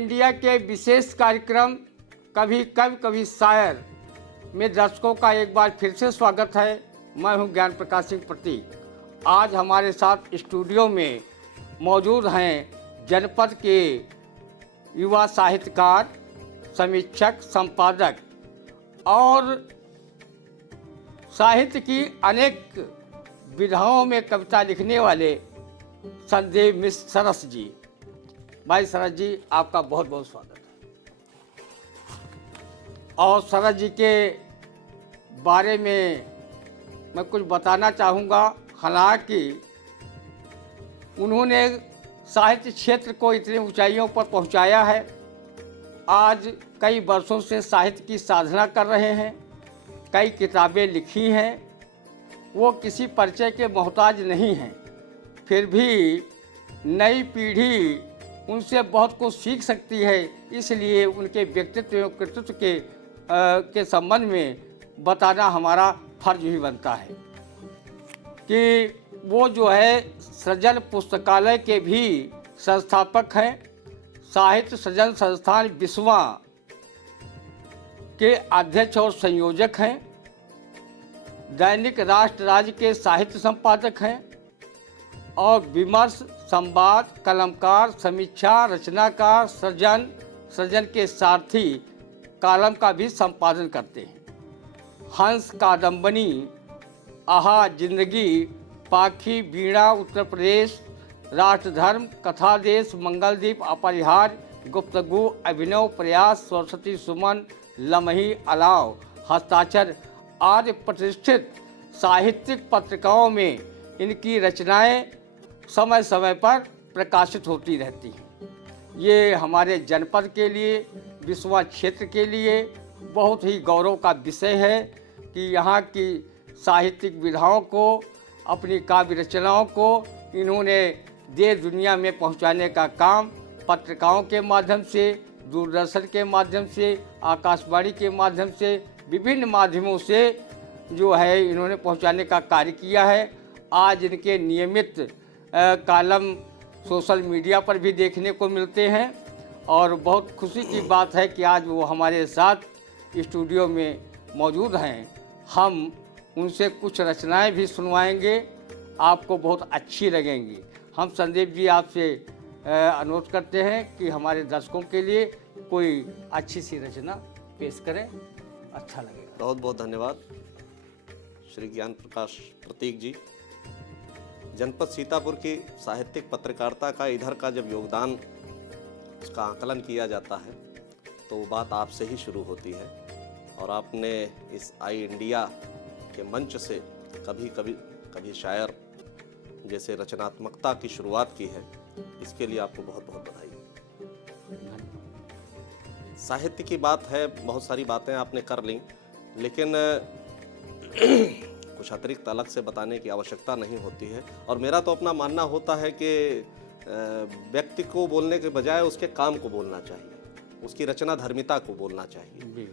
India के विशेष कार्यक्रम कभी कवि कभी शायर में दर्शकों का एक बार फिर से स्वागत है। मैं हूं ज्ञान प्रकाश सिंह प्रतीक। आज हमारे साथ स्टूडियो में मौजूद हैं जनपद के युवा साहित्यकार, समीक्षक, संपादक और साहित्य की अनेक विधाओं में कविता लिखने वाले संदेव मिश्र सरस जी। भाई सरस जी, आपका बहुत बहुत स्वागत है। और सरस जी के बारे में मैं कुछ बताना चाहूँगा। हालांकि उन्होंने साहित्य क्षेत्र को इतनी ऊंचाइयों पर पहुंचाया है। आज कई वर्षों से साहित्य की साधना कर रहे हैं, कई किताबें लिखी हैं। वो किसी परिचय के मोहताज नहीं हैं। फिर भी नई पीढ़ी उनसे बहुत कुछ सीख सकती है। इसलिए उनके व्यक्तित्व एवं कृतित्व के संबंध में बताना हमारा फर्ज भी बनता है कि वो जो है सृजन पुस्तकालय के भी संस्थापक हैं। साहित्य सृजन संस्थान बिस्वा के अध्यक्ष और संयोजक हैं। दैनिक राष्ट्र राज्य के साहित्य संपादक हैं और विमर्श, संवाद, कलमकार, समीक्षा, रचनाकार, सृजन के सारथी कॉलम का भी संपादन करते हैं। हंस, कादम्बनी, आहा, जिंदगी, पाखी, वीणा, उत्तर प्रदेश, राष्ट्रधर्म, कथादेश, मंगलदीप, अपरिहार्य, गुप्तगु, अभिनव, प्रयास, सरस्वती सुमन, लम्ही, अलाव, हस्ताक्षर आदि प्रतिष्ठित साहित्यिक पत्रिकाओं में इनकी रचनाएं समय समय पर प्रकाशित होती रहती हैं। ये हमारे जनपद के लिए, बिस्वा क्षेत्र के लिए बहुत ही गौरव का विषय है कि यहाँ की साहित्यिक विधाओं को, अपनी काव्य रचनाओं को इन्होंने देश दुनिया में पहुँचाने का काम पत्रिकाओं के माध्यम से, दूरदर्शन के माध्यम से, आकाशवाणी के माध्यम से, विभिन्न माध्यमों से जो है इन्होंने पहुँचाने का कार्य किया है। आज इनके नियमित कॉलम सोशल मीडिया पर भी देखने को मिलते हैं और बहुत खुशी की बात है कि आज वो हमारे साथ स्टूडियो में मौजूद हैं। हम उनसे कुछ रचनाएं भी सुनवाएंगे, आपको बहुत अच्छी लगेंगी। हम संदीप जी आपसे अनुरोध करते हैं कि हमारे दर्शकों के लिए कोई अच्छी सी रचना पेश करें, अच्छा लगेगा। बहुत बहुत धन्यवाद श्री ज्ञान प्रकाश प्रतीक जी। जनपद सीतापुर की साहित्यिक पत्रकारिता का इधर का जब योगदान, उसका आकलन किया जाता है तो वो बात आपसे ही शुरू होती है। और आपने इस आई इंडिया के मंच से कभी शायर जैसे रचनात्मकता की शुरुआत की है, इसके लिए आपको बहुत बहुत बधाई। साहित्य की बात है, बहुत सारी बातें आपने कर ली, लेकिन कुछ अतिरिक्त अलग से बताने की आवश्यकता नहीं होती है। और मेरा तो अपना मानना होता है कि व्यक्ति को बोलने के बजाय उसके काम को बोलना चाहिए, उसकी रचना धर्मिता को बोलना चाहिए।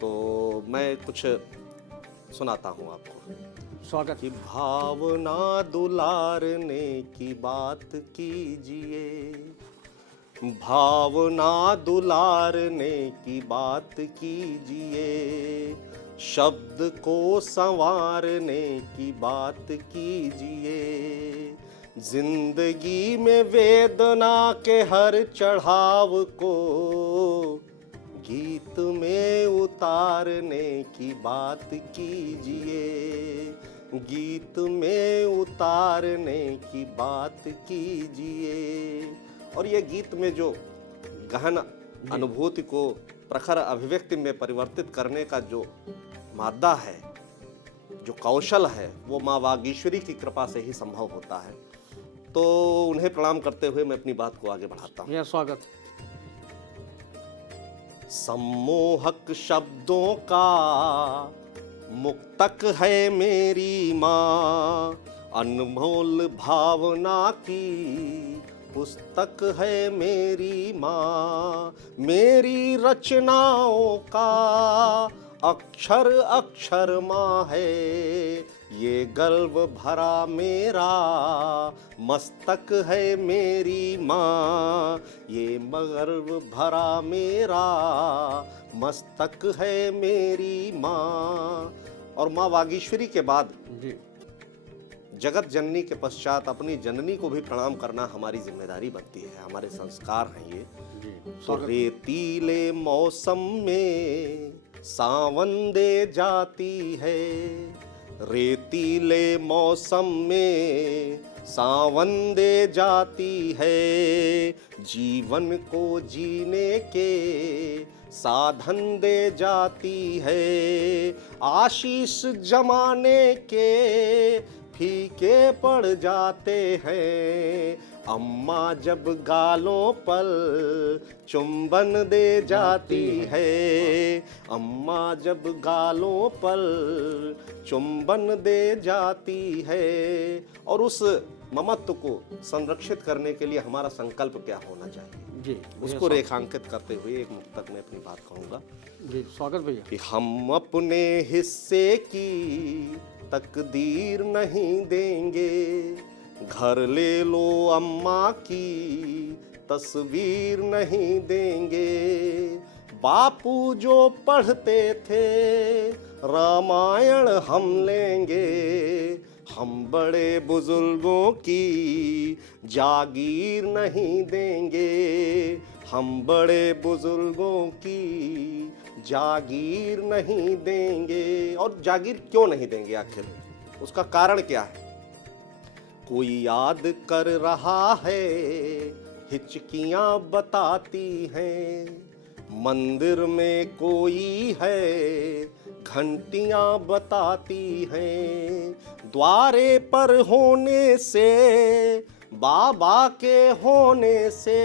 तो मैं कुछ सुनाता हूँ आपको। स्वागत। कि भावना दुलारने की बात कीजिए, भावना दुलारने की बात कीजिए, शब्द को संवारने की बात कीजिए, जिंदगी में वेदना के हर चढ़ाव को गीत में उतारने की बात कीजिए, गीत में उतारने की बात कीजिए। और ये गीत में जो गहन अनुभूति को प्रखर अभिव्यक्ति में परिवर्तित करने का जो मादा है, जो कौशल है, वो माँ वागीश्वरी की कृपा से ही संभव होता है। तो उन्हें प्रणाम करते हुए मैं अपनी बात को आगे बढ़ाता हूँ। स्वागत। सम्मोहक शब्दों का मुक्तक है मेरी माँ, अनमोल भावना की पुस्तक है मेरी माँ, मेरी रचनाओं का अक्षर अक्षर माँ है, ये गर्व भरा मेरा मस्तक है मेरी माँ, ये गर्व भरा मेरा मस्तक है मेरी माँ। और माँ वागीश्वरी के बाद जी जगत जननी के पश्चात अपनी जननी को भी प्रणाम करना हमारी जिम्मेदारी बनती है, हमारे संस्कार हैं ये। जी तो रेतीले मौसम में सावन दे जाती है, रेतीले मौसम में सावन दे जाती है, जीवन को जीने के साधन दे जाती है, आशीष जमाने के फीके पड़ जाते हैं, अम्मा जब गालों पर चुंबन दे जाती है, अम्मा जब गालों पर चुंबन दे जाती है। और उस ममत्व को संरक्षित करने के लिए हमारा संकल्प क्या होना चाहिए, जी उसको रेखांकित करते हुए एक मुक्तक में अपनी बात कहूँगा जी स्वागत भैया। कि हम अपने हिस्से की तकदीर नहीं देंगे, घर ले लो अम्मा की तस्वीर नहीं देंगे, बापू जो पढ़ते थे रामायण हम लेंगे, हम बड़े बुजुर्गों की जागीर नहीं देंगे, हम बड़े बुजुर्गों की जागीर नहीं देंगे। और जागीर क्यों नहीं देंगे, आखिर उसका कारण क्या है? कोई याद कर रहा है हिचकियां बताती हैं, मंदिर में कोई है घंटियां बताती हैं, द्वारे पर होने से बाबा के होने से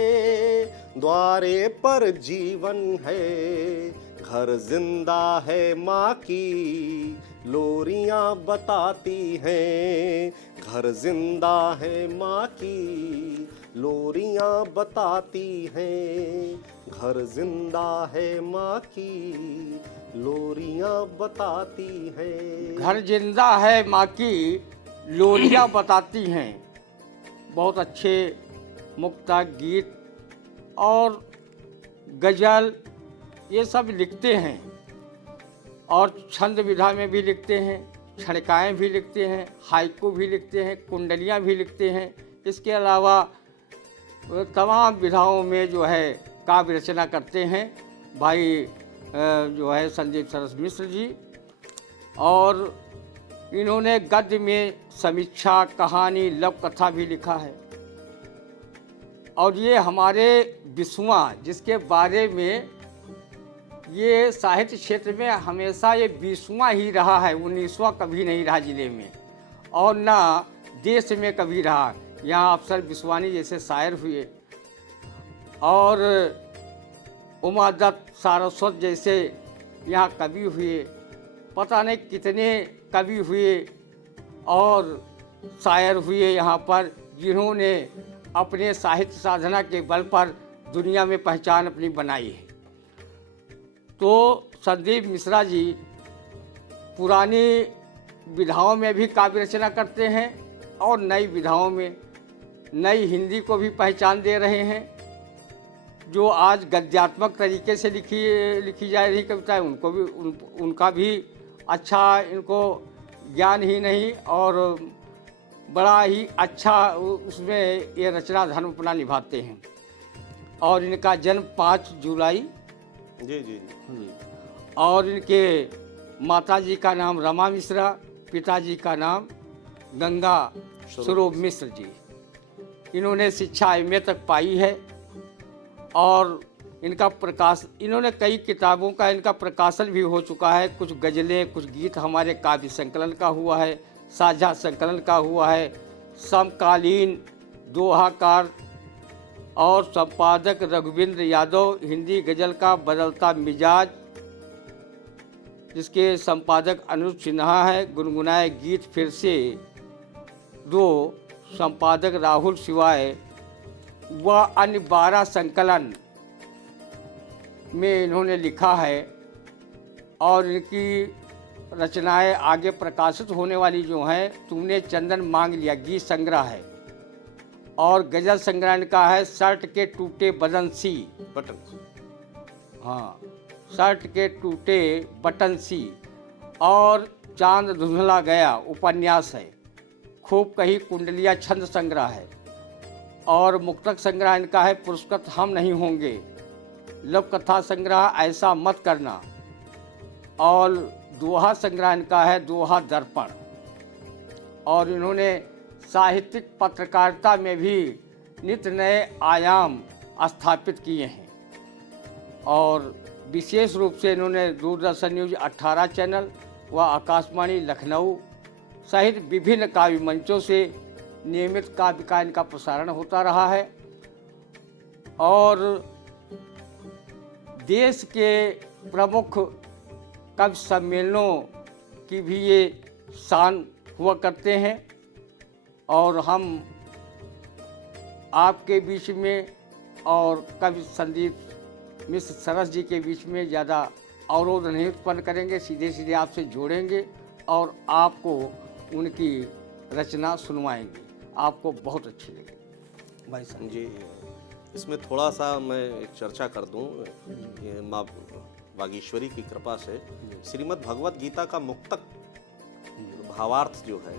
द्वारे पर जीवन है, घर जिंदा है माँ की लोरियां बताती हैं, घर जिंदा है माँ की लोरियां बताती हैं, घर जिंदा है माँ की लोरियां बताती हैं। घर जिंदा है माँ की लोरियां बताती हैं। बहुत अच्छे मुक्ता गीत और गज़ल ये सब लिखते हैं और छंद विधा में भी लिखते हैं, छड़काएँ भी लिखते हैं, हाइकू भी लिखते हैं, कुंडलियाँ भी लिखते हैं। इसके अलावा तमाम विधाओं में जो है काव्य रचना करते हैं भाई जो है संदीप सरस मिश्र जी। और इन्होंने गद्य में समीक्षा, कहानी, लव कथा भी लिखा है। और ये हमारे बिस्वा, जिसके बारे में ये साहित्य क्षेत्र में हमेशा ये 20वां ही रहा है, 19वां कभी नहीं रहा जिले में, और ना देश में कभी रहा। यहाँ अफसर बिस्वानी जैसे शायर हुए और उमा दत्त सारस्वत जैसे यहाँ कवि हुए, पता नहीं कितने कवि हुए और शायर हुए यहाँ पर, जिन्होंने अपने साहित्य साधना के बल पर दुनिया में पहचान अपनी बनाई है। तो संदीप मिश्रा जी पुरानी विधाओं में भी काव्य रचना करते हैं और नई विधाओं में नई हिंदी को भी पहचान दे रहे हैं। जो आज गद्यात्मक तरीके से लिखी जा रही कविताएं, उनको भी उनका भी अच्छा इनको ज्ञान ही नहीं और बड़ा ही अच्छा उसमें ये रचना धर्म अपना निभाते हैं। और इनका जन्म 5 जुलाई जी जी जी और इनके माताजी का नाम रमा मिश्रा, पिताजी का नाम गंगा स्वरूप मिश्र जी। इन्होंने शिक्षा एमए तक पाई है और इन्होंने कई किताबों का इनका प्रकाशन भी हो चुका है। कुछ गज़लें, कुछ गीत हमारे काव्य संकलन का हुआ है, साझा संकलन का हुआ है, समकालीन दोहाकार और संपादक रघुवींद्र यादव, हिंदी गज़ल का बदलता मिजाज, जिसके संपादक अनुज सिन्हा है, गुनगुनाए गीत फिर से 2, संपादक राहुल शिवाय व अन्य 12 संकलन में इन्होंने लिखा है। और इनकी रचनाएं आगे प्रकाशित होने वाली जो हैं, तूने चंदन मांग लिया गीत संग्रह है, और गजल संग्रह का है शर्ट के टूटे बदन सी। बटन। हाँ, शर्ट के टूटे बटन सी, और चांद धुंधला गया उपन्यास है, खूब कही कुंडलिया छंद संग्रह है, और मुक्तक संग्रह इनका है पुरस्कृत हम नहीं होंगे, लव कथा संग्रह ऐसा मत करना, और दोहा संग्रह इनका है दोहा दर्पण। और इन्होंने साहित्यिक पत्रकारिता में भी नित नए आयाम स्थापित किए हैं, और विशेष रूप से इन्होंने दूरदर्शन न्यूज 18 चैनल व आकाशवाणी लखनऊ सहित विभिन्न काव्य मंचों से नियमित काव्य का इनका प्रसारण होता रहा है, और देश के प्रमुख कवि सम्मेलनों की भी ये शान हुआ करते हैं। और हम आपके बीच में और कवि संदीप मिश्र सरस जी के बीच में ज़्यादा अवरोध नहीं उत्पन्न करेंगे, सीधे सीधे आपसे जोड़ेंगे और आपको उनकी रचना सुनवाएंगे, आपको बहुत अच्छी लगेगी। भाई साहब जी, इसमें थोड़ा सा मैं एक चर्चा कर दूं। ये माँ वागीश्वरी की कृपा से श्रीमद् भगवत गीता का मुक्तक भावार्थ जो है,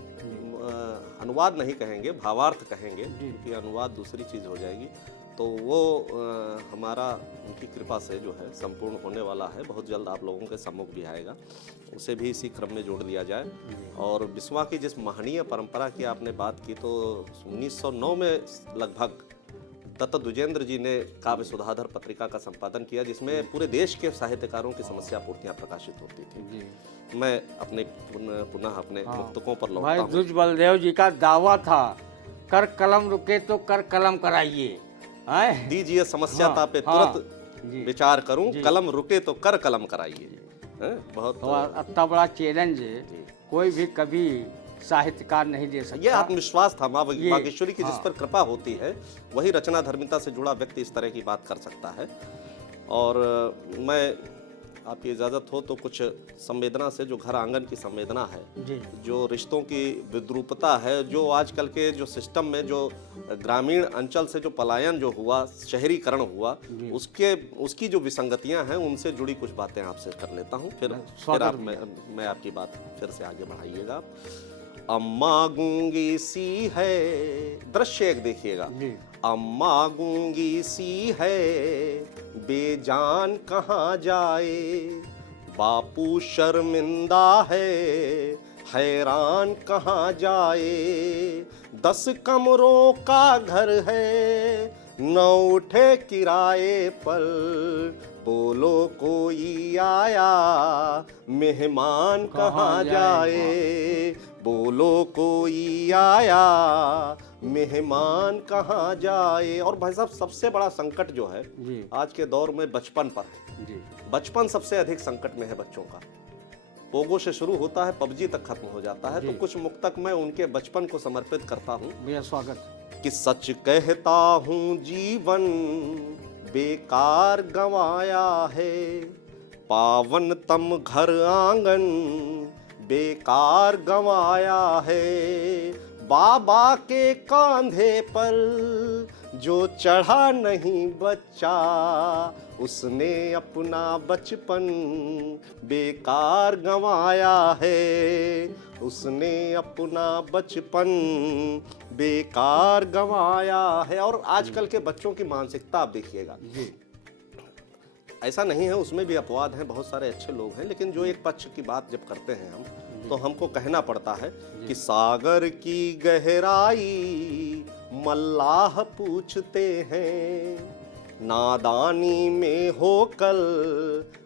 अनुवाद नहीं कहेंगे, भावार्थ कहेंगे, क्योंकि अनुवाद दूसरी चीज़ हो जाएगी, तो वो हमारा उनकी कृपा से जो है संपूर्ण होने वाला है। बहुत जल्द आप लोगों के सम्मुख भी आएगा, उसे भी इसी क्रम में जोड़ लिया जाए। और बिस्वा की जिस महनीय परंपरा की आपने बात की, तो 1909 में लगभग दत्त द्विजेंद्र जी ने काव्य सुधाधर पत्रिका का संपादन किया, जिसमें पूरे देश के साहित्यकारों की समस्या पूर्तियां प्रकाशित होती थी। मैं अपने पुनः अपने मुक्तकों पर लौटता भाई हूं। द्विज बलदेव जी का दावा था, कर कलम रुके तो कर कलम कराइए, दीजिए समस्याता पे तुरंत विचार करूं, कलम रुके तो कर कलम कराइए। बहुत इतना बड़ा चैलेंज कोई भी कभी साहित्यकार नहीं दे सकता। ये आत्मविश्वास था। माँ वागीश्वरी की जिस पर कृपा होती है, वही रचना धर्मिता से जुड़ा व्यक्ति इस तरह की बात कर सकता है। और मैं, आपकी इजाज़त हो तो, कुछ संवेदना से, जो घर आंगन की संवेदना है, जो रिश्तों की विद्रूपता है, जो आजकल के जो सिस्टम में जो ग्रामीण अंचल से जो पलायन जो हुआ, शहरीकरण हुआ, उसकी जो विसंगतियां हैं, उनसे जुड़ी कुछ बातें आपसे कर लेता हूं, फिर आप मैं आपकी बात फिर से आगे बढ़ाइएगा। अम्मा गूंगी सी है, दृश्य एक देखिएगा। अम्मा गूंगी सी है, बेजान कहाँ जाए, बापू शर्मिंदा है, हैरान कहाँ जाए, 10 कमरों का घर है, न उठे किराए पर, बोलो कोई आया, मेहमान कहाँ जाए, बोलो कोई आया, मेहमान कहाँ जाए। और भाई साहब, सबसे बड़ा संकट जो है आज के दौर में बचपन पर है। बचपन सबसे अधिक संकट में है बच्चों का। पोगो से शुरू होता है, पबजी तक खत्म हो जाता है। तो कुछ मुक्तक मैं उनके बचपन को समर्पित करता हूँ। मेरा स्वागत। कि सच कहता हूँ जीवन बेकार गंवाया है, पावन तम घर आंगन बेकार गंवाया है, बाबा के कांधे पर जो चढ़ा नहीं बच्चा, उसने अपना बचपन बेकार गंवाया है, उसने अपना बचपन बेकार गंवाया है। और आजकल के बच्चों की मानसिकता आप देखिएगा, ऐसा नहीं है, उसमें भी अपवाद हैं, बहुत सारे अच्छे लोग हैं, लेकिन जो एक पक्ष की बात जब करते हैं हम, तो हमको कहना पड़ता है कि सागर की गहराई मल्लाह पूछते हैं, नादानी में होकर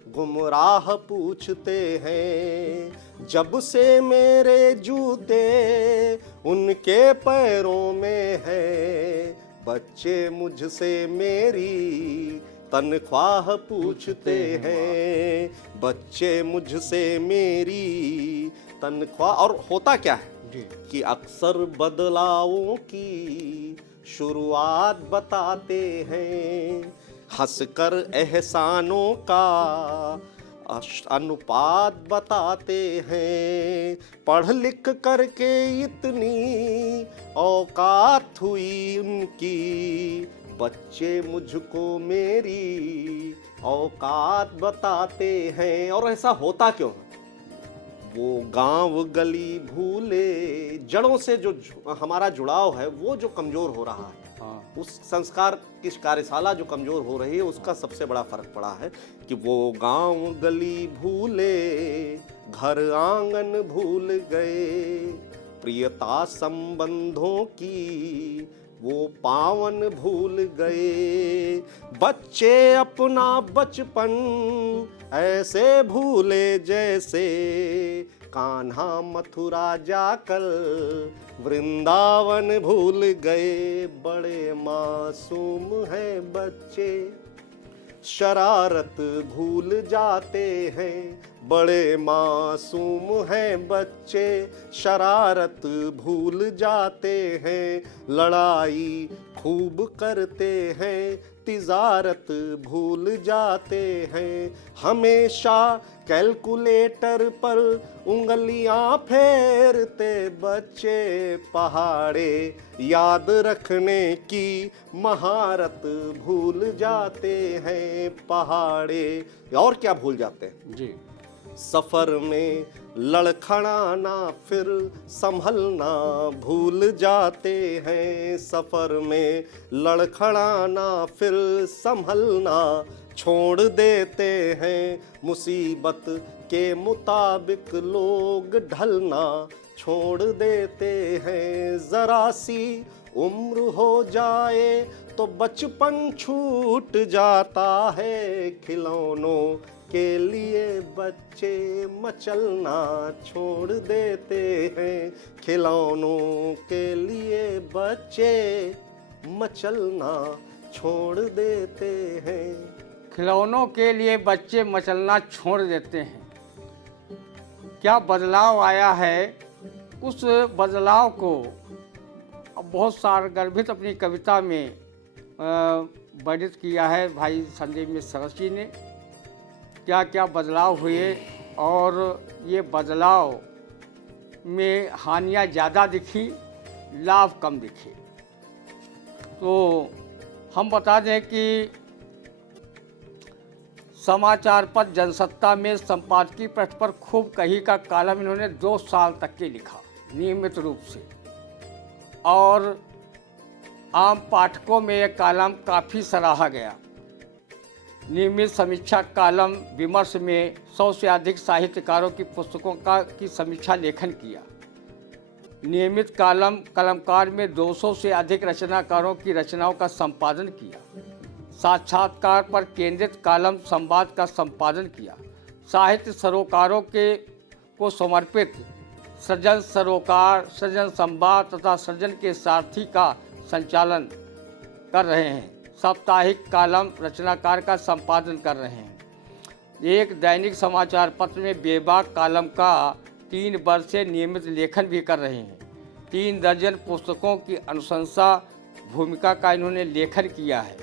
गुमराह पूछते हैं, जब से मेरे जूते उनके पैरों में है, बच्चे मुझसे मेरी तनख्वाह पूछते हैं, बच्चे मुझसे मेरी तनख्वाह। और होता क्या है कि अक्सर बदलावों की शुरुआत बताते हैं, हंसकर एहसानों का अनुपात बताते हैं, पढ़ लिख करके इतनी औकात हुई उनकी, बच्चे मुझको मेरी औकात बताते हैं। और ऐसा होता क्यों है? वो गांव गली भूले, जड़ों से जो हमारा जुड़ाव है वो जो कमजोर हो रहा है, हाँ। उस संस्कार की कार्यशाला जो कमजोर हो रही है, उसका सबसे बड़ा फर्क पड़ा है कि वो गांव गली भूले, घर आंगन भूल गए, प्रियता संबंधों की वो पावन भूल गए, बच्चे अपना बचपन ऐसे भूले जैसे कान्हा मथुरा जाकर वृंदावन भूल गए। बड़े मासूम हैं बच्चे, शरारत भूल जाते हैं, बड़े मासूम हैं बच्चे, शरारत भूल जाते हैं, लड़ाई खूब करते हैं, तिजारत भूल जाते हैं, हमेशा कैलकुलेटर पर उंगलियां फेरते बच्चे, पहाड़े याद रखने की महारत भूल जाते हैं, पहाड़े और क्या भूल जाते हैं जी। सफर में लड़खड़ाना फिर संभलना भूल जाते हैं, सफर में लड़खड़ाना फिर संभलना छोड़ देते हैं, मुसीबत के मुताबिक लोग ढलना छोड़ देते हैं, जरा सी उम्र हो जाए तो बचपन छूट जाता है, खिलौनों के लिए बच्चे मचलना छोड़ देते हैं, खिलौनों के लिए बच्चे मचलना छोड़ देते हैं। खिलौनों के लिए बच्चे मचलना छोड़ देते हैं। क्या बदलाव आया है, उस बदलाव को बहुत सारगर्भित अपनी कविता में वर्णित किया है भाई संदीप मिश्र जी ने। क्या क्या बदलाव हुए और ये बदलाव में हानियाँ ज़्यादा दिखी, लाभ कम दिखे। तो हम बता दें कि समाचार पत्र जनसत्ता में संपादकीय पृष्ठ पर खूब कही का कॉलम इन्होंने 2 साल तक के लिखा नियमित रूप से, और आम पाठकों में यह कॉलम काफ़ी सराहा गया। नियमित समीक्षा कॉलम विमर्श में 100 से अधिक साहित्यकारों की पुस्तकों की समीक्षा लेखन किया। नियमित कलमकार में 200 से अधिक रचनाकारों की रचनाओं का संपादन किया। साक्षात्कार पर केंद्रित कॉलम संवाद का संपादन किया। साहित्य सरोकारों को समर्पित सृजन सरोकार, सृजन संवाद तथा सृजन के सारथी का संचालन कर रहे हैं। साप्ताहिक कॉलम रचनाकार का संपादन कर रहे हैं। एक दैनिक समाचार पत्र में बेबाक कॉलम का 3 वर्ष से नियमित लेखन भी कर रहे हैं। 3 दर्जन पुस्तकों की अनुशंसा भूमिका का इन्होंने लेखन किया है,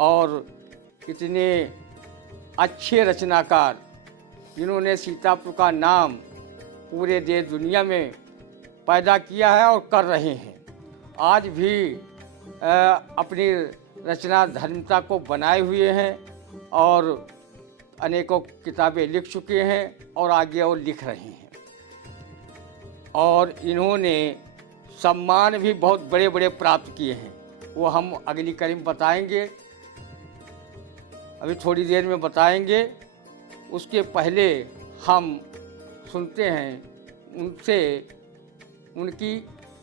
और इतने अच्छे रचनाकार जिन्होंने सीतापुर का नाम पूरे देश दुनिया में पैदा किया है और कर रहे हैं। आज भी अपनी रचना धर्मिता को बनाए हुए हैं और अनेकों किताबें लिख चुके हैं और आगे और लिख रहे हैं। और इन्होंने सम्मान भी बहुत बड़े बड़े प्राप्त किए हैं, वो हम अगली कड़ी में बताएंगे, अभी थोड़ी देर में बताएंगे। उसके पहले हम सुनते हैं उनसे उनकी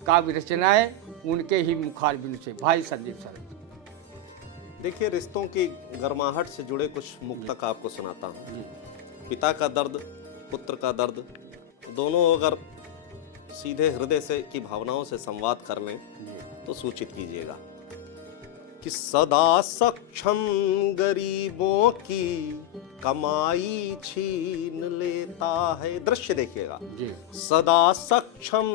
काव्य रचनाएं, उनके ही मुखारबिन से। भाई संदीप सर, देखिए, रिश्तों की गर्माहट से जुड़े कुछ मुक्तक आपको सुनाता हूँ। पिता का दर्द, पुत्र का दर्द, दोनों अगर सीधे हृदय से की भावनाओं से संवाद कर लें तो सूचित कीजिएगा कि सदा सक्षम गरीबों की कमाई छीन लेता है। दृश्य देखिएगा, सदा सक्षम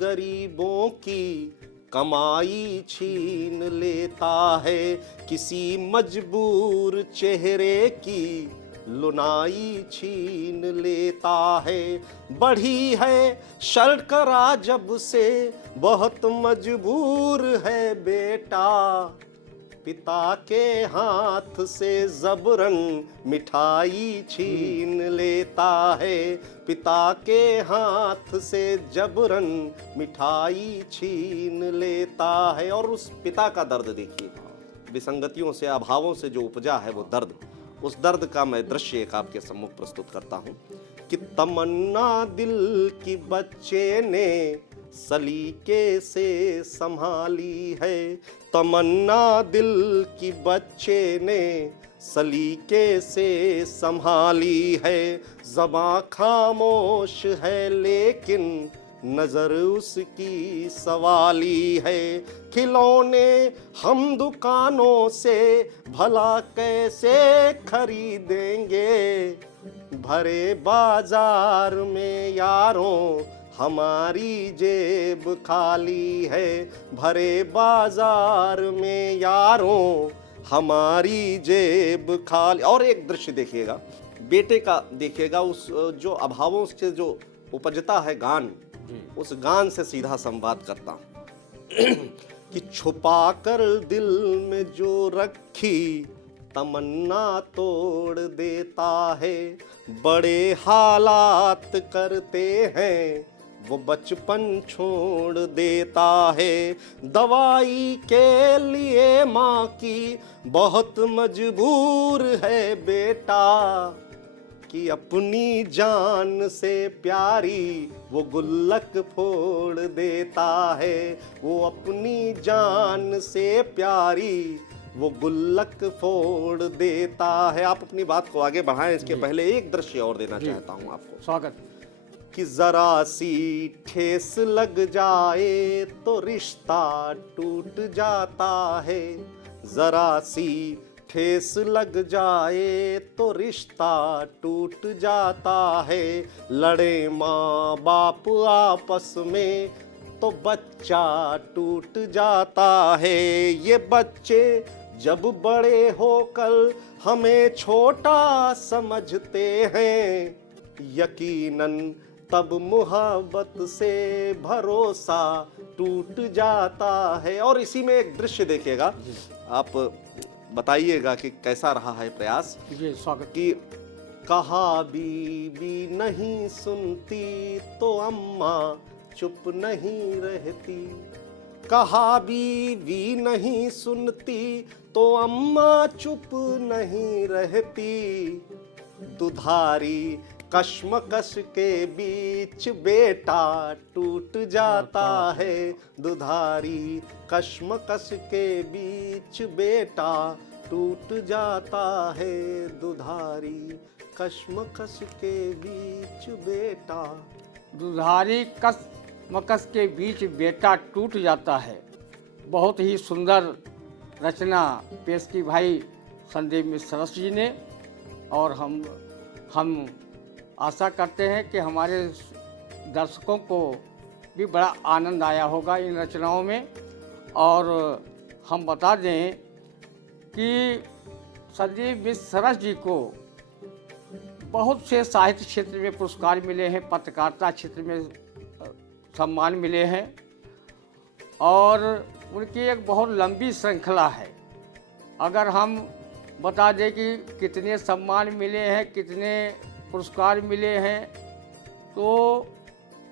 गरीबों की कमाई छीन लेता है, किसी मजबूर चेहरे की लुनाई छीन लेता है। बढ़ी है शर्करा जब से बहुत मजबूर है बेटा, पिता के हाथ से जबरन मिठाई छीन लेता है। पिता के हाथ से जबरन मिठाई छीन लेता है। और उस पिता का दर्द देखिए, विसंगतियों से, अभावों से जो उपजा है वो दर्द, उस दर्द का मैं दृश्य एक आपके सम्मुख प्रस्तुत करता हूँ कि तमन्ना दिल की बच्चे ने सलीके से संभाली है। तमन्ना दिल की बच्चे ने सलीके से संभाली है। ज़बां खामोश है लेकिन नजर उसकी सवाली है। खिलौने हम दुकानों से भला कैसे खरीदेंगे, भरे बाजार में यारों हमारी जेब खाली है। भरे बाजार में यारों हमारी जेब खाली। और एक दृश्य देखिएगा, बेटे का देखिएगा, उस जो अभावों से जो उपजता है गान, उस गान से सीधा संवाद करता हूं कि छुपा कर दिल में जो रखी तमन्ना तोड़ देता है। बड़े हालात करते हैं वो बचपन छोड़ देता है। दवाई के लिए माँ की बहुत मजबूर है बेटा, कि अपनी जान से प्यारी वो गुल्लक फोड़ देता है। वो अपनी जान से प्यारी वो गुल्लक फोड़ देता है। आप अपनी बात को आगे बढ़ाएं, इसके पहले एक दृश्य और देना चाहता हूं आपको। स्वागत। कि जरा सी ठेस लग जाए तो रिश्ता टूट जाता है। जरा सी ठेस लग जाए तो रिश्ता टूट जाता है। लड़े माँ बाप आपस में तो बच्चा टूट जाता है। ये बच्चे जब बड़े होकर हमें छोटा समझते हैं, यकीनन तब मोहब्बत से भरोसा टूट जाता है। और इसी में एक दृश्य देखिएगा, आप बताइएगा कि कैसा रहा है प्रयास। जी स्वागत। कि कहा बीवी नहीं सुनती तो अम्मा चुप नहीं रहती। कहा बीवी नहीं सुनती तो अम्मा चुप नहीं रहती। दुधारी कश्मकश के बीच बेटा टूट जाता है। दुधारी कश्मकश के बीच बेटा टूट जाता है। दुधारी कश्मकश के बीच बेटा। दुधारी कस के बीच बेटा टूट जाता है। बहुत ही सुंदर रचना पेश की भाई संदीप मिश्र जी ने, और हम आशा करते हैं कि हमारे दर्शकों को भी बड़ा आनंद आया होगा इन रचनाओं में। और हम बता दें कि संदीप मिश्र जी को बहुत से साहित्य क्षेत्र में पुरस्कार मिले हैं, पत्रकारिता क्षेत्र में सम्मान मिले हैं, और उनकी एक बहुत लंबी श्रृंखला है। अगर हम बता दें कि कितने सम्मान मिले हैं, कितने पुरस्कार मिले हैं, तो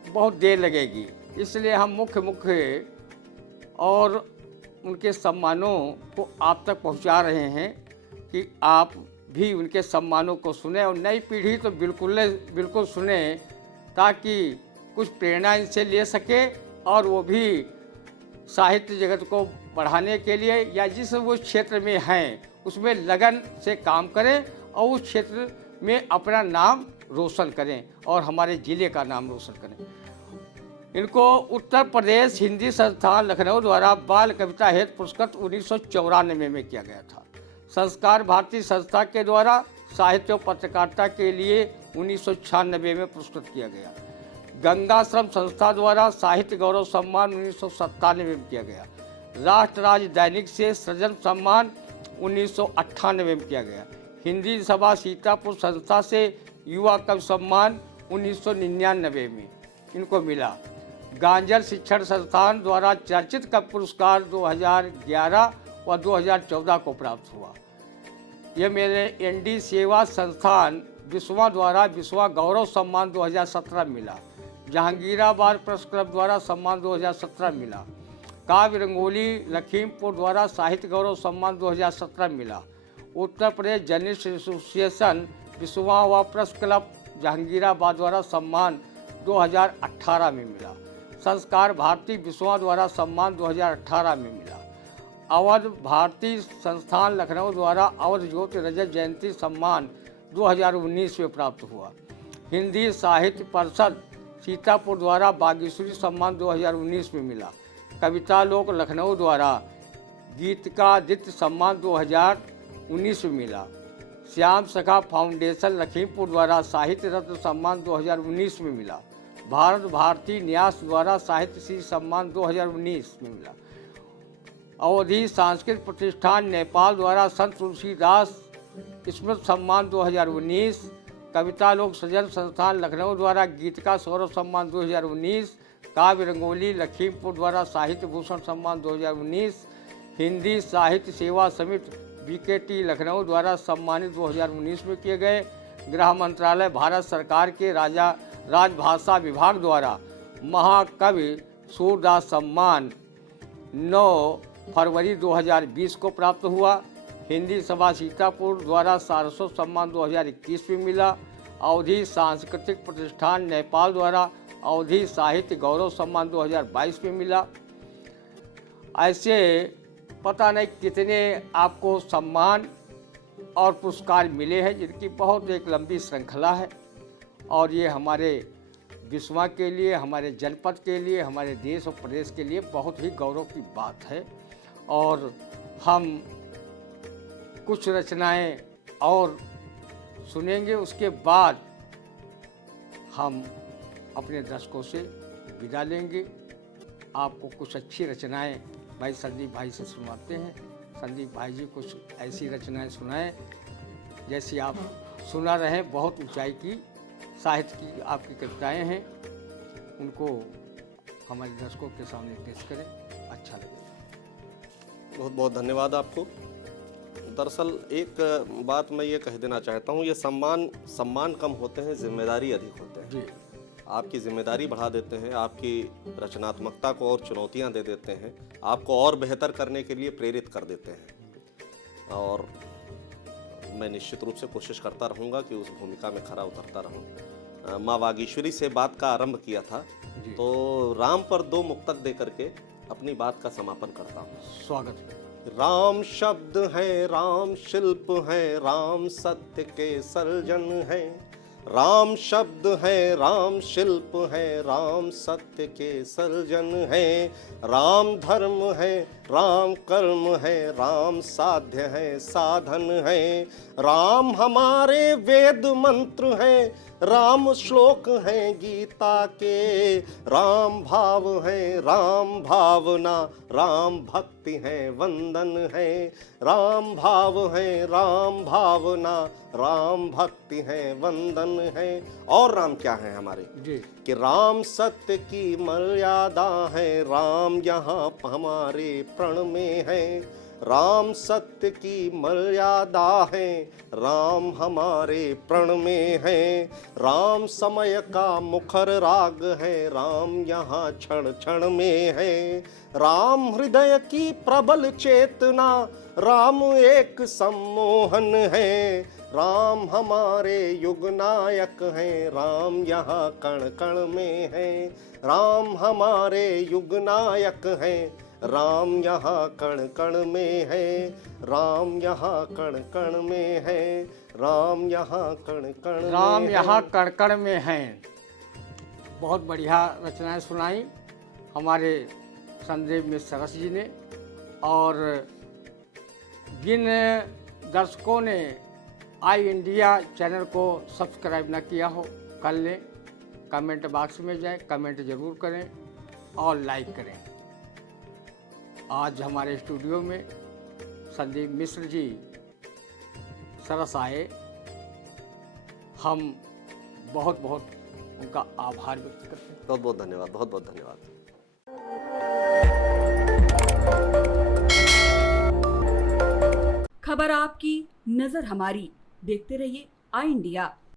बहुत देर लगेगी। इसलिए हम मुख्य और उनके सम्मानों को आप तक पहुंचा रहे हैं कि आप भी उनके सम्मानों को सुने, और नई पीढ़ी तो बिल्कुल सुने, ताकि कुछ प्रेरणा इनसे ले सके और वो भी साहित्य जगत को बढ़ाने के लिए या जिस वो क्षेत्र में हैं उसमें लगन से काम करें और उस क्षेत्र में अपना नाम रोशन करें और हमारे ज़िले का नाम रोशन करें। इनको उत्तर प्रदेश हिंदी संस्थान लखनऊ द्वारा बाल कविता हेतु पुरस्कृत 1994 में किया गया था। संस्कार भारती संस्था के द्वारा साहित्य और पत्रकारिता के लिए 1996 में पुरस्कृत किया गया। गंगाश्रम संस्था द्वारा साहित्य गौरव सम्मान 1997 में किया गया। राष्ट्र राज्य दैनिक से सृजन सम्मान 1998 में किया गया। हिंदी सभा सीतापुर संस्था से युवा कवि सम्मान 1999 में इनको मिला। गांजल शिक्षण संस्थान द्वारा चर्चित कवि पुरस्कार 2011 व 2014 को प्राप्त हुआ। यह मेरे एनडी सेवा संस्थान विश्वा द्वारा विश्वा गौरव सम्मान 2017 मिला। जहांगीराबाद प्रेस क्लब द्वारा सम्मान 2017 मिला। काव्य रंगोली लखीमपुर द्वारा साहित्य गौरव सम्मान 2017 मिला। उत्तर प्रदेश जर्नलिस्ट एसोसिएशन विश्वा व प्रेस क्लब जहांगीराबाद द्वारा सम्मान 2018 में मिला। संस्कार भारती विश्वा द्वारा सम्मान 2018 में मिला। अवध भारती संस्थान लखनऊ द्वारा अवध ज्योति रजत जयंती सम्मान 2019 में प्राप्त हुआ। हिंदी साहित्य परिषद सीतापुर द्वारा बागेश्वरी सम्मान 2019 में मिला। कविता लोक लखनऊ द्वारा गीतिकादित्य सम्मान 2019 में मिला। श्याम सखा फाउंडेशन लखीमपुर द्वारा साहित्य रत्न सम्मान 2019 में मिला। भारत भारती न्यास द्वारा साहित्य श्री सम्मान 2019 में मिला। अवधि सांस्कृतिक प्रतिष्ठान नेपाल द्वारा संत तुलसीदास स्मृति सम्मान 2019। कविता लोक सृजन संस्थान लखनऊ द्वारा गीतिका सौरभ सम्मान 2019। काव्य रंगोली लखीमपुर द्वारा साहित्य भूषण सम्मान 2019। हिंदी साहित्य सेवा समिति बीकेटी लखनऊ द्वारा सम्मानित 2019 में किए गए। गृह मंत्रालय भारत सरकार के राजभाषा विभाग द्वारा महाकवि सूरदास सम्मान 9 फरवरी 2020 को प्राप्त हुआ। हिंदी सभा सीतापुर द्वारा सारस्वत सम्मान 2021 में मिला। अवधि सांस्कृतिक प्रतिष्ठान नेपाल द्वारा अवधि साहित्य गौरव सम्मान 2022 में मिला। ऐसे पता नहीं कितने आपको सम्मान और पुरस्कार मिले हैं, जिनकी बहुत एक लंबी श्रृंखला है। और ये हमारे विश्वा के लिए, हमारे जनपद के लिए, हमारे देश और प्रदेश के लिए बहुत ही गौरव की बात है। और हम कुछ रचनाएं और सुनेंगे, उसके बाद हम अपने दर्शकों से विदा लेंगे। आपको कुछ अच्छी रचनाएं भाई संदीप भाई से सुनाते हैं। संदीप भाई जी कुछ ऐसी रचनाएं सुनाएं जैसी आप सुना रहे। बहुत ऊंचाई की साहित्य की आपकी कविताएं हैं, उनको हमारे दर्शकों के सामने पेश करें, अच्छा लगेगा। बहुत बहुत धन्यवाद आपको। दरअसल एक बात मैं ये कह देना चाहता हूँ, ये सम्मान कम होते हैं, जिम्मेदारी अधिक होते हैं। जी, आपकी जिम्मेदारी बढ़ा देते हैं, आपकी रचनात्मकता को और चुनौतियाँ दे देते हैं, आपको और बेहतर करने के लिए प्रेरित कर देते हैं। और मैं निश्चित रूप से कोशिश करता रहूँगा कि उस भूमिका में खरा उतरता रहूँ। माँ बागेश्वरी से बात का आरंभ किया था, तो राम पर 2 मुक्तक दे करके अपनी बात का समापन करता हूँ। स्वागत है। राम शब्द है, राम शिल्प है, राम सत्य के सर्जन है। राम शब्द है, राम शिल्प है, राम सत्य के सर्जन है। राम धर्म है, राम कर्म है, राम साध्य है, साधन है। राम हमारे वेद मंत्र है, राम श्लोक हैं गीता के। राम भाव है, राम भावना, राम भक्ति है, वंदन है। राम भाव है, राम भावना, राम भक्ति है, वंदन है। और राम क्या है हमारे जी, कि राम सत्य की मर्यादा है, राम यहाँ हमारे प्रण में है। राम सत्य की मर्यादा है, राम हमारे प्रण में है। राम समय का मुखर राग है, राम यहाँ क्षण क्षण में है। राम हृदय की प्रबल चेतना, राम एक सम्मोहन है। राम हमारे युग नायक हैं, राम यहाँ कण कण में है। राम हमारे युग नायक हैं, राम यहाँ कण कण में है। राम यहाँ कण कण में है। राम यहाँ कण कण में राम है। यहाँ कण में हैं। बहुत बढ़िया रचनाएं सुनाई हमारे संदीप मिश्र सरस जी ने। और जिन दर्शकों ने आई इंडिया चैनल को सब्सक्राइब न किया हो, कर लें। कमेंट बॉक्स में जाएं, कमेंट ज़रूर करें और लाइक करें। आज हमारे स्टूडियो में संदीप मिश्र जी सरस आए। हम बहुत बहुत उनका आभार व्यक्त करते हैं। बहुत बहुत धन्यवाद, बहुत बहुत धन्यवाद। खबर आपकी, नजर हमारी। देखते रहिए आई इंडिया।